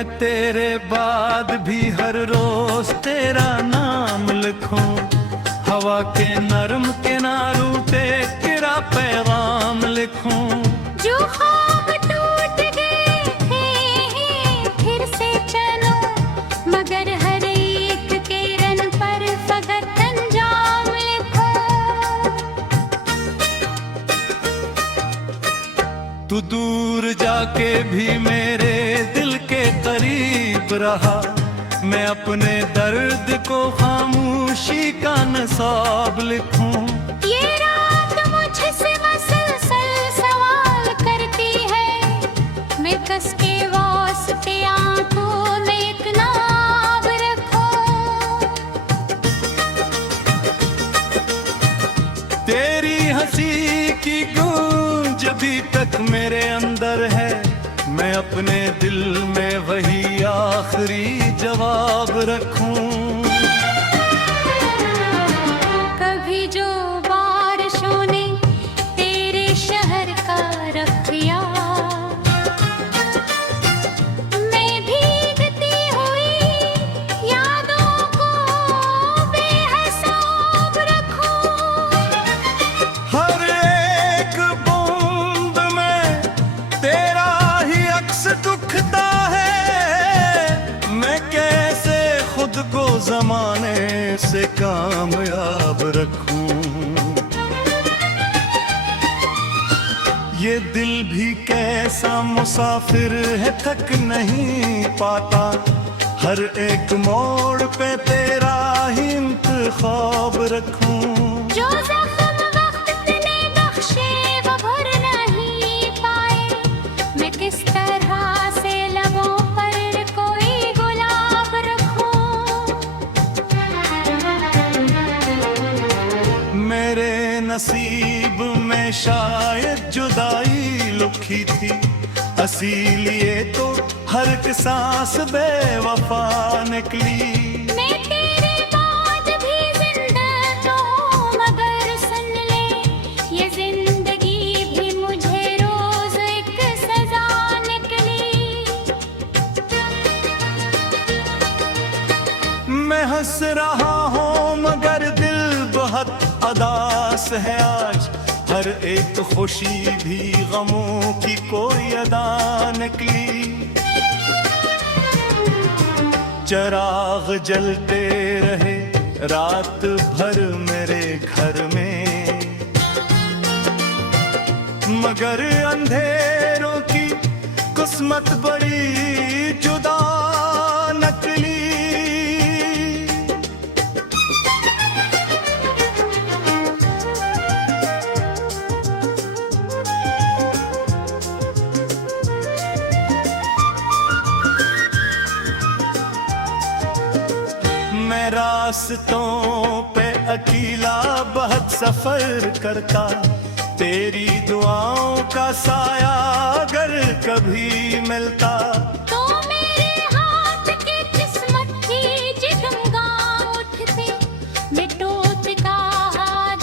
मैं तेरे बाद भी हर रोज तेरा नाम लिखूं, हवा के नरम किनारों पे तेरा पैगाम लिखूं। जो ख्वाब टूट गए थे फिर से चलो, मगर हर एक किरण पर फकत अंजाम लिखो। तू दूर जाके भी मेरे दिल के करीब रहा, मैं अपने दर्द को खामोशी का नसाब लिखूं। ये रात मुझसे मसलसल सवाल करती है, मैं कस के वास्ते आंखों में एक नाम रखूं। तेरी हंसी की गूंज अभी तक मेरे अंदर है, मैं अपने दिल में वही आखिरी जवाब रखूं। कभी जो बारिशों ने तेरे शहर का रख किया, मैं भीगती हुई यादों को बेहिसाब रखूं। हर एक बूंद में तेरा ही अक्स दुखता है, मैं कैसे खुद को जमाने से कामयाब रखूं। ये दिल भी कैसा मुसाफिर है, थक नहीं पाता, हर एक मोड़ पे तेरा ही इंतखाब रखूं। जो ज़ख्म वक्त ने बख्शे वो भर नहीं पाए, मैं किस तरह से लबों पर कोई गुलाब रखूं। मेरे नसीब में शायद जुदाई लिखी थी, इसीलिए तो हर एक सांस बेवफा निकली। मैं तेरे बाद भी जिंदा तो हूँ, मगर सुन ले ये जिंदगी भी मुझे रोज एक सजा निकली। मैं हंस रहा हूँ मगर दिल बहुत उदास है आज, हर एक खुशी भी गमों की कोई अदा निकली। चिराग जलते रहे रात भर मेरे घर में, मगर अंधेरों की किस्मत बड़ी जुदा नकली। मैं रास्तों पे अकेला बहुत सफर करता, तेरी दुआओं का साया अगर कभी मिलता। तो मेरे हाथ की किस्मत थी जिगमगा उठते, मैं टूट का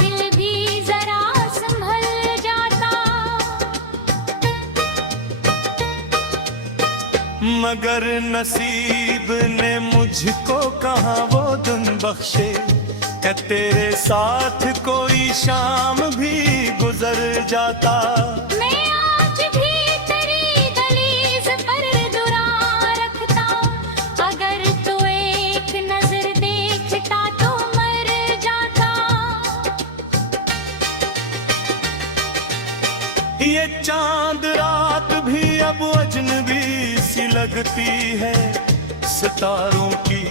दिल भी जरा संभल जाता। मगर नसीब ने मुझको कहा वो दिन बख्शे, कि तेरे साथ कोई शाम भी गुजर जाता। मैं आज भी तेरी दहलीज पर दुआ रखता, अगर तू एक नजर देखता तो मर जाता। ये चांद रात भी अब अजनबी सी लगती है, सितारों की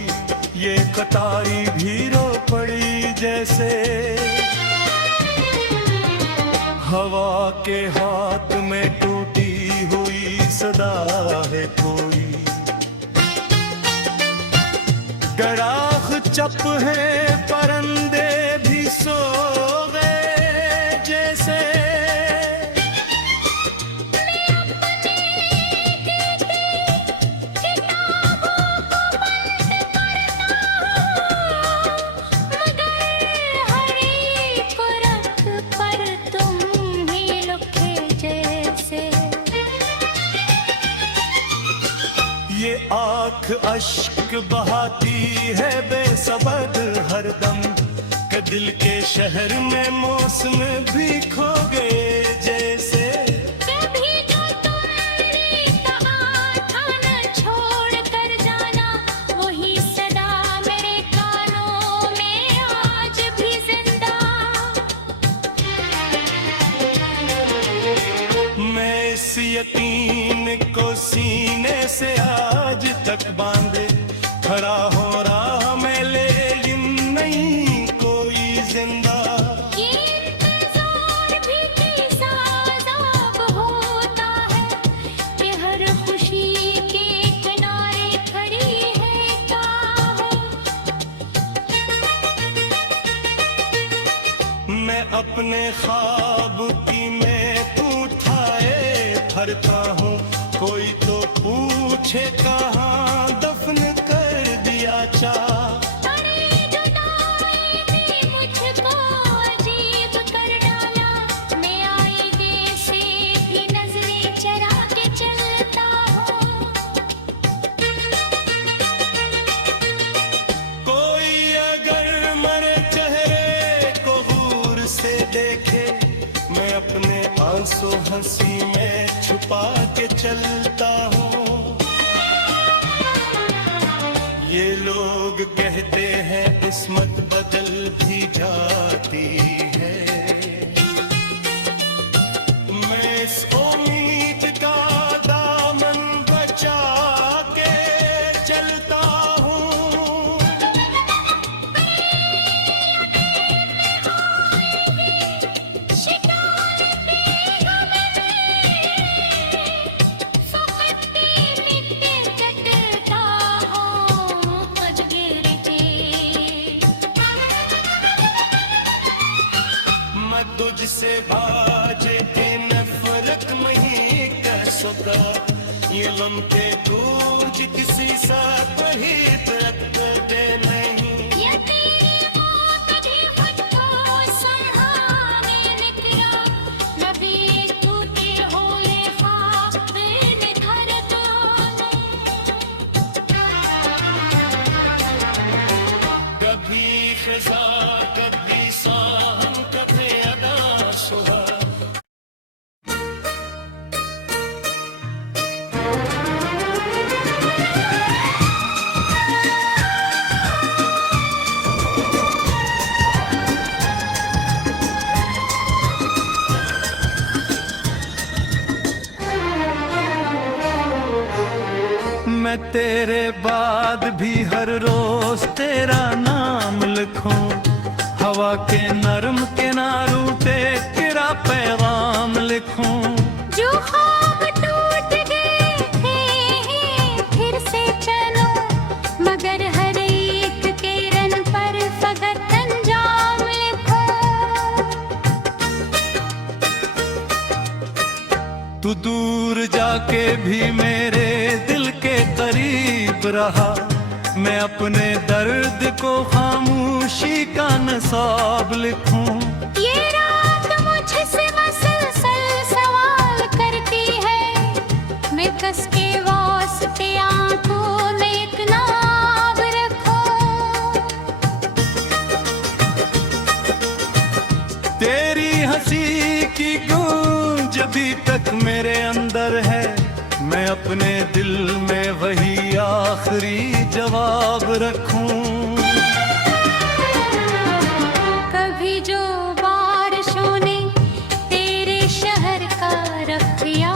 ये कतारी भी रो पड़ी जैसे। हवा के हाथ में टूटी हुई सदा है कोई, गराख चप है परिंदे भी सो गए जैसे। ये आँख अश्क बहाती है बेसबद हरदम कि दिल के शहर में मौसम भी खो गए जैसे। कभी जो तुमने कहा था न छोड़ कर जाना, वही सदा मेरे कानों में आज भी जिंदा। मैं इस यकीन को सीने से आज तक बांधे खड़ा हो रहा मैं, लेकिन नहीं कोई जिंदा। ये इंतजार भी कैसा अज़ाब होता है कि हर खुशी के किनारे खड़ी है काहे। मैं अपने ख्वाब की मैं उठाए भरता हूँ, कोई तो पूछे कहाँ दफन कर दिया चाह। अरे जुदाई ने मुझको अजीब कर डाला, मैं आईने से भी नजरें चरा के चलता हूँ। कोई अगर मेरे चेहरे को गौर से देखे, मैं अपने आंसू हंसी में छुपा के चलता हूँ। ये लोग कहते हैं किस्मत बदल भी जाती है, मैं इस उम्मीद का दामन बचा के चलता हूँ। शिकारते गम सुखते मिटते चटता हूँ अजगर के। मैं तुझसे भाजे के नफरत नहीं कर सका, ये लम्हे दूज किसी साथ ही रख दे नहीं। यतीमों कभी खुद को संभालने निकला, नबी तूते होए ख्वाब निखर दो। कभी खिजा कभी साहम कभी अदा सुहा। मैं तेरे बाद भी हर रोज तेरा नाम लिखूं, हवा के नरम किनारों पे तेरा पैगाम लिखूं। जो ख्वाब टूट गए थे फिर से चलो, मगर हर एक किरण पर फकत अंजाम लिखो। तू दूर जाके भी मेरे दिल के करीब रहा, मैं अपने दर्द को खामोशी का नसाब लिखूं। ये रात मुझसे मसलसल सवाल करती है, मैं कस के वास्ते आंखों में एक नाम रखूं। तेरी हंसी की गूंज अभी तक मेरे अंदर है, मैं अपने दिल में वही आखिरी जवाब रखूं। कभी जो बारिशों ने तेरे शहर का रख किया,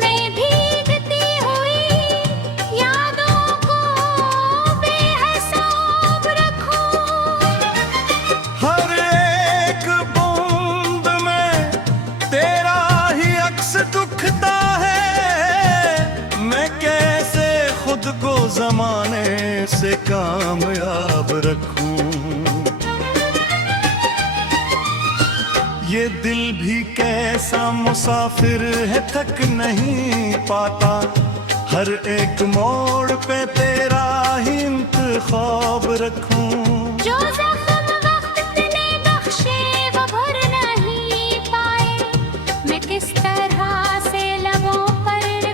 मैं भीगती हुई यादों को बेहिसाब रखूं। हर एक बूंद में तेरा ही अक्स दुखता है, मैं कैसे खुद को जमाने से कामयाब रखूं। ये दिल भी कैसा मुसाफिर है, थक नहीं पाता, हर एक मोड़ पे तेरा ही इंतखाब रखूं। जो जख्म वक्त ने बख्शे वो भर नहीं पाए, मैं किस तरह से लबों पर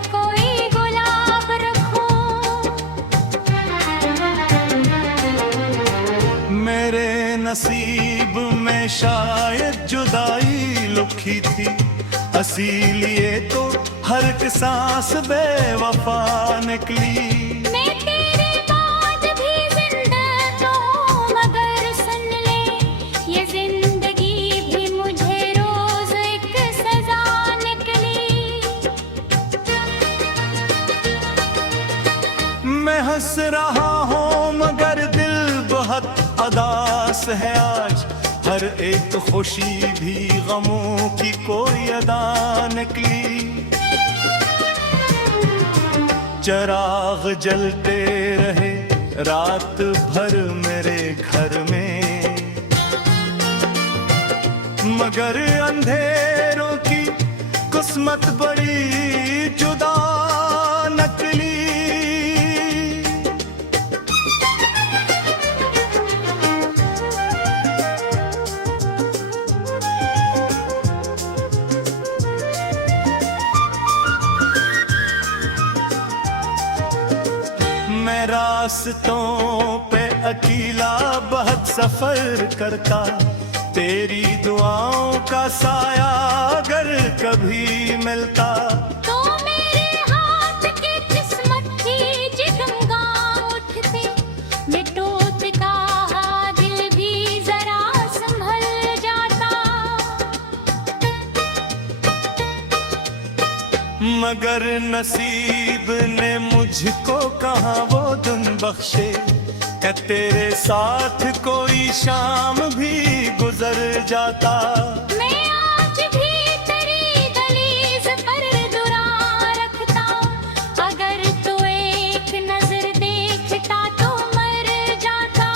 शायद जुदाई लुखी थी, इसीलिए तो हर एक सांस बेवफा निकली। मैं तेरे बाद भी जिंदा तो हूँ, मगर सुन ले ये जिंदगी भी मुझे रोज एक सजा निकली। मैं हंस रहा हूँ मगर दिल बहुत उदास है आज, हर एक खुशी भी गमों की कोई अदा निकली। चिराग जलते रहे रात भर मेरे घर में, मगर अंधेरों की किस्मत बड़ी जुदा निकली। मैं रास्तों पे अकेला बहुत सफर करता, तेरी दुआओं का साया अगर कभी मिलता। तो मेरे हाथ की किस्मत की जिगमगा उठते, मिटोत का दिल भी जरा संभल जाता। मगर नसीब ने मुझको कहाँ वो दिन बख्शे, क्या तेरे साथ कोई शाम भी गुजर जाता। मैं आज भी तेरी दहलीज पर दुआ रखता, अगर तू एक नजर देखता तो मर जाता।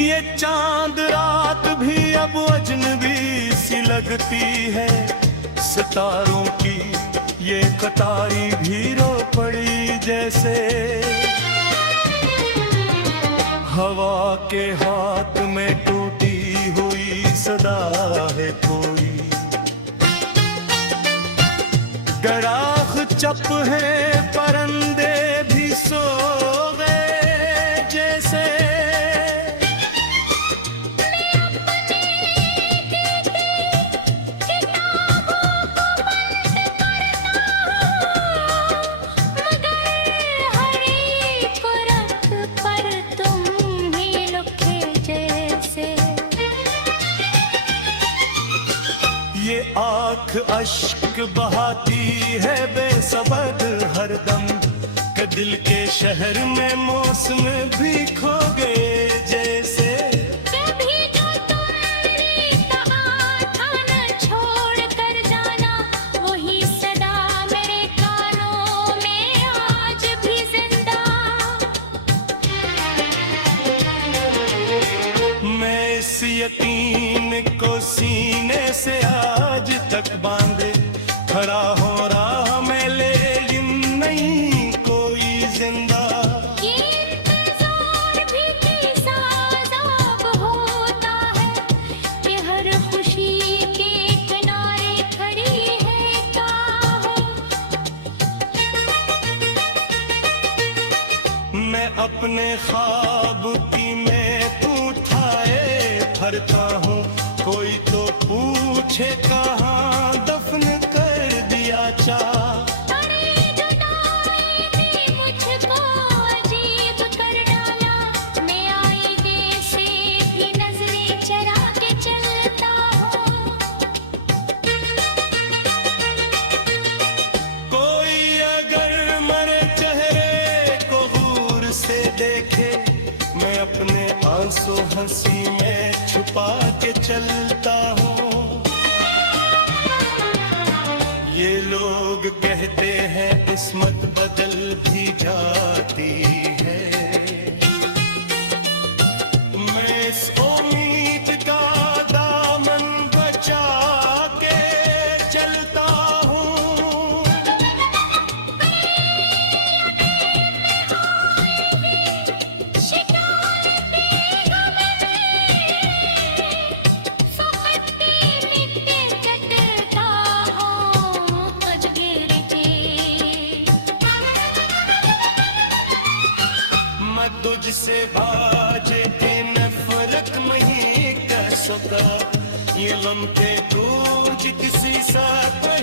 ये चांद रात भी अब अजनबी सी लगती है, सितारों की ये कतारी भी रो पड़ी जैसे। हवा के हाथ में टूटी हुई सदा है कोई, गराख चप है परिंदे भी सो गए जैसे। ये आँख अश्क बहाती है बेसबद हरदम, कि दिल के शहर में मौसम भी खो गए जैसे। कभी जो तुमने कहा था न छोड़ कर जाना, वही सदा मेरे कानों में आज भी जिंदा। मैं इस यकीन को सीने से आज तक बांधे खड़ा हो रहा मैं, लेकिन नहीं कोई जिंदा। ये इंतजार भी कैसा अज़ाब होता है, कि हर खुशी के किनारे खड़ी है काहे। मैं अपने ख्वाब की मैं तू उठाए फरता हूँ, कोई तो पूछे कहाँ दफन कर दिया चाह। अरे जुदाई ने मुझको अजीब कर डाला, मैं आईने से भी नजरें चरा के चलता हूँ। कोई अगर मेरे चेहरे को गौर से देखे, मैं अपने आंसू हंसी में छुपा के चलता हूँ। ये लोग कहते हैं किस्मत बदल भी जाती है, मैं इस उम्मीद का दामन बचा के चलता हूँ। तुझसे बाज दम के दूज किसी सत्र